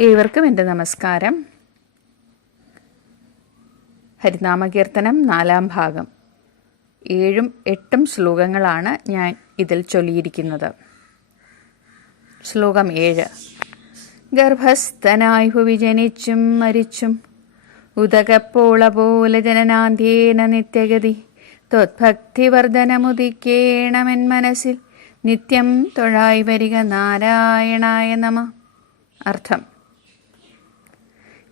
ഏവർക്കും എന്റെ നമസ്കാരം. ഹരിനാമകീർത്തനം നാലാം ഭാഗം. ഏഴും എട്ടും ശ്ലോകങ്ങളാണ് ഞാൻ ഇതിൽ ചൊല്ലിയിരിക്കുന്നത്. ശ്ലോകം ഏഴ്. ഗർഭസ്ഥനായി വിജനിച്ചും ജനിച്ചും മരിച്ചും ഉദകപ്പോള പോലെ ജനനാന്ത്യേന നിത്യഗതി ത്വത്ഭക്തിവർദ്ധനമുദിക്കേണമെൻ മനസ്സിൽ നിത്യം തൊഴായി വരിക നാരായണായ നമ. അർത്ഥം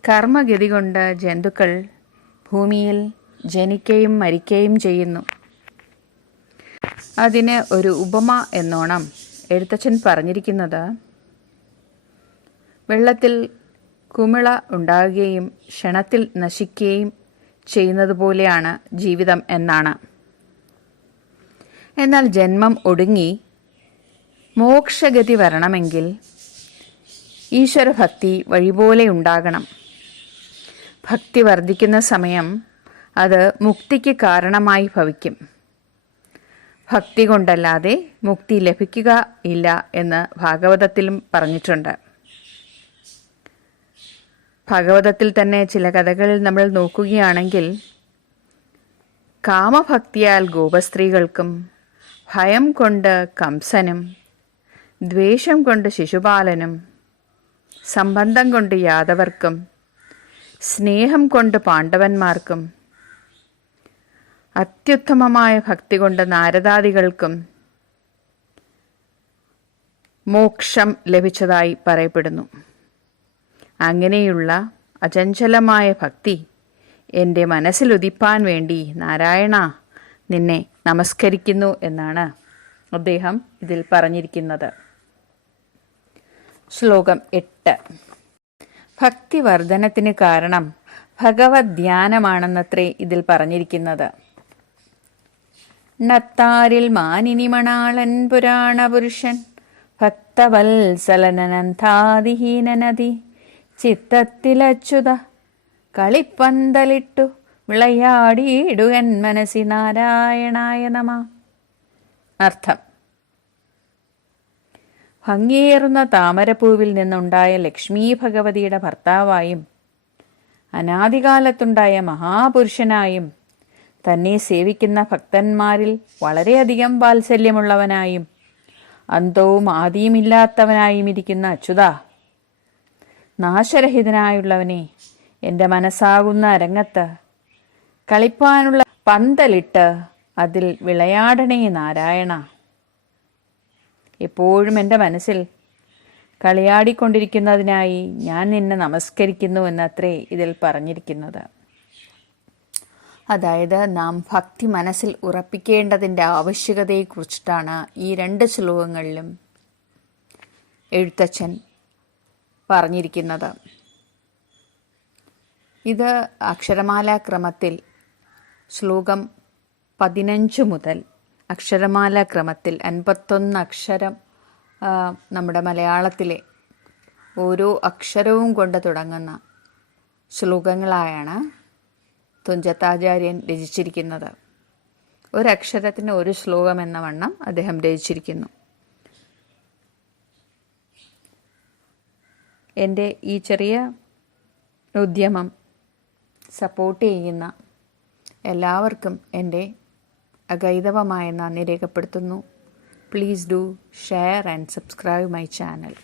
കർമ്മഗതി കൊണ്ട് ജന്തുക്കൾ ഭൂമിയിൽ ജനിക്കുകയും മരിക്കുകയും ചെയ്യുന്നു. അതിന് ഒരു ഉപമ എന്നോണം എഴുത്തച്ഛൻ പറഞ്ഞിരിക്കുന്നത് വെള്ളത്തിൽ കുമിള ഉണ്ടാകുകയും ക്ഷണത്തിൽ നശിക്കുകയും ചെയ്യുന്നത് പോലെയാണ് ജീവിതം എന്നാണ്. എന്നാൽ ജന്മം ഒടുങ്ങി മോക്ഷഗതി വരണമെങ്കിൽ ഈശ്വരഭക്തി വഴിപോലെ ഉണ്ടാകണം. ഭക്തി വർദ്ധിക്കുന്ന സമയം അത് മുക്തിക്ക് കാരണമായി ഭവിക്കും. ഭക്തി കൊണ്ടല്ലാതെ മുക്തി ലഭിക്കുക ഇല്ല എന്ന് ഭാഗവതത്തിലും പറഞ്ഞിട്ടുണ്ട്. ഭാഗവതത്തിൽ തന്നെ ചില കഥകളിൽ നമ്മൾ നോക്കുകയാണെങ്കിൽ കാമഭക്തിയാൽ ഗോപസ്ത്രീകൾക്കും ഭയം കൊണ്ട് കംസനും ദ്വേഷം കൊണ്ട് ശിശുപാലനും സംബന്ധം കൊണ്ട് യാദവർക്കും സ്നേഹം കൊണ്ട് പാണ്ഡവന്മാർക്കും അത്യുത്തമമായ ഭക്തി കൊണ്ട് നാരദാദികൾക്കും മോക്ഷം ലഭിച്ചതായി പറയപ്പെടുന്നു. അങ്ങനെയുള്ള അചഞ്ചലമായ ഭക്തി എന്റെ മനസ്സിലുദിപ്പാൻ വേണ്ടി നാരായണ നിന്നെ നമസ്കരിക്കുന്നു എന്നാണ് അദ്ദേഹം ഇതിൽ പറഞ്ഞിരിക്കുന്നത്. ശ്ലോകം എട്ട്. ഭക്തിവർദ്ധനത്തിന് കാരണം ഭഗവത് ധ്യാനമാണെന്നത്രേ ഇതിൽ പറഞ്ഞിരിക്കുന്നത്. നത്താരിൽ മാനിനി മണാളൻ പുരാണ പുരുഷൻ ഭക്തവത്സലനന്താതിഹീനനതി ചിത്തത്തിലച്യുത കളിപ്പന്തലിട്ടു വിളയാടിയിടുകൻ മനസ്സി നാരായണായ നമ. അർത്ഥം ഭംഗിയേറുന്ന താമരപ്പൂവിൽ നിന്നുണ്ടായ ലക്ഷ്മീ ഭഗവതിയുടെ ഭർത്താവായും അനാദികാലത്തുണ്ടായ മഹാപുരുഷനായും തന്നെ സേവിക്കുന്ന ഭക്തന്മാരിൽ വളരെയധികം വാത്സല്യമുള്ളവനായും അന്തവും ആദിയുമില്ലാത്തവനായും ഇരിക്കുന്ന അച്യുത നാശരഹിതനായുള്ളവനെ എന്റെ മനസ്സാകുന്ന അരങ്ങത്ത് കളിപ്പാനുള്ള പന്തലിട്ട് അതിൽ വിളയാടണേ നാരായണ. എപ്പോഴും എന്റെ മനസ്സിൽ കളിയാടിക്കൊണ്ടിരിക്കുന്നതിനായി ഞാൻ നിന്നെ നമസ്കരിക്കുന്നു എന്നത്രേ ഇതിൽ പറഞ്ഞിരിക്കുന്നത്. അതായത് നാം ഭക്തി മനസ്സിൽ ഉറപ്പിക്കേണ്ടതിന്റെ ആവശ്യകതയെക്കുറിച്ചിട്ടാണ് ഈ രണ്ട് ശ്ലോകങ്ങളിലും എഴുത്തച്ഛൻ പറഞ്ഞിരിക്കുന്നത്. ഇത് അക്ഷരമാലാക്രമത്തിൽ ശ്ലോകം പതിനഞ്ച് മുതൽ അക്ഷരമാല ക്രമത്തിൽ അൻപത്തൊന്ന് അക്ഷരം നമ്മുടെ മലയാളത്തിലെ ഓരോ അക്ഷരവും കൊണ്ട് തുടങ്ങുന്ന ശ്ലോകങ്ങളായാണ് തുഞ്ചത്താചാര്യൻ രചിച്ചിരിക്കുന്നത്. ഒരക്ഷരത്തിന് ഒരു ശ്ലോകം എന്ന വണ്ണം അദ്ദേഹം രചിച്ചിരിക്കുന്നു. എന്റെ ഈ ചെറിയ ഉദ്യമം സപ്പോർട്ട് ചെയ്യുന്ന എല്ലാവർക്കും എന്റെ അഗൈതവമായ നന്ദി രേഖപ്പെടുത്തുന്നു. Please do share and subscribe my channel